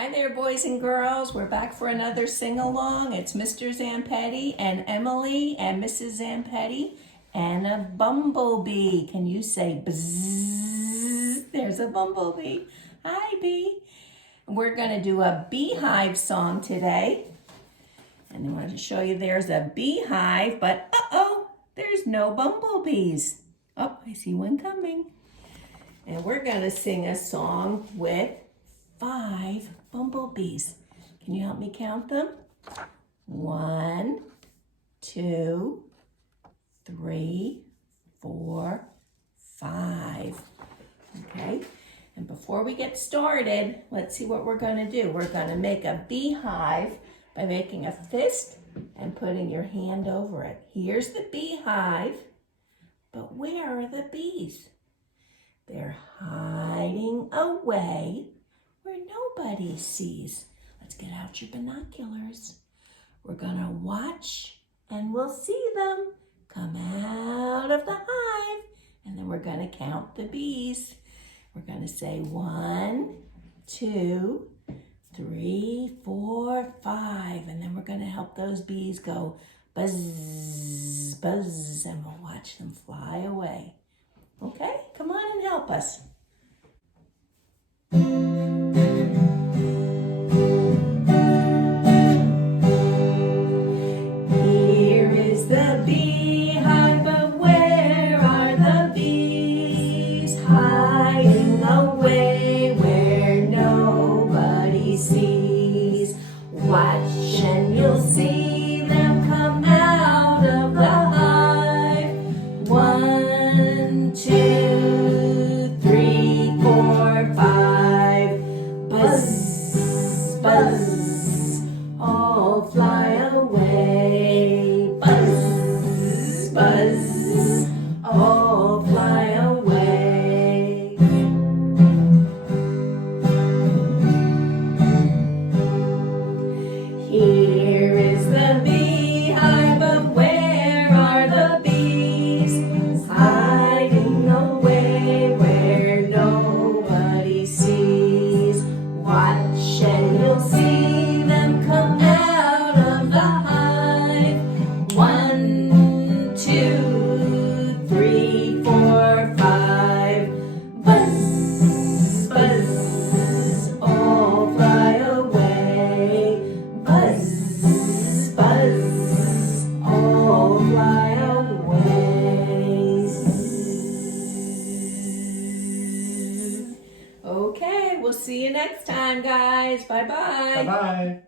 Hi there, boys and girls. We're back for another sing-along. It's Mr. Zampetti and Emily and Mrs. Zampetti and a bumblebee. Can you say bzzz? There's a bumblebee. Hi, bee. We're going to do a beehive song today. And I wanted to show you there's a beehive, but uh-oh, there's no bumblebees. Oh, I see one coming. And we're going to sing a song with 5 bumblebees. Can you help me count them? 1, 2, 3, 4, 5. Okay, and before we get started, let's see what we're going to do. We're going to make a beehive by making a fist and putting your hand over it. Here's the beehive, but where are the bees? They're hiding away where nobody sees. Let's get out your binoculars. We're gonna watch and we'll see them come out of the hive, and then we're gonna count the bees. We're gonna say 1, 2, 3, 4, 5, and then we're gonna help those bees go buzz, buzz, and we'll watch them fly away. Okay, come on and help us. Here is the beehive, but where are the bees? Hiding away where nobody sees. Watch and you'll see them come out of the hive. 1, 2, 3, 4, 5. Buzz, buzz, all fly away. Buzz, buzz, all fly away. Here is the beehive, but where are the bees? Hiding away where nobody sees. Watch and you'll see them come out of the hive. 1, 2, 3, 4, 5. Buzz, buzz, all fly away. Buzz, buzz, all fly away. Okay, we'll see you next time, guys. Bye-bye. Bye-bye.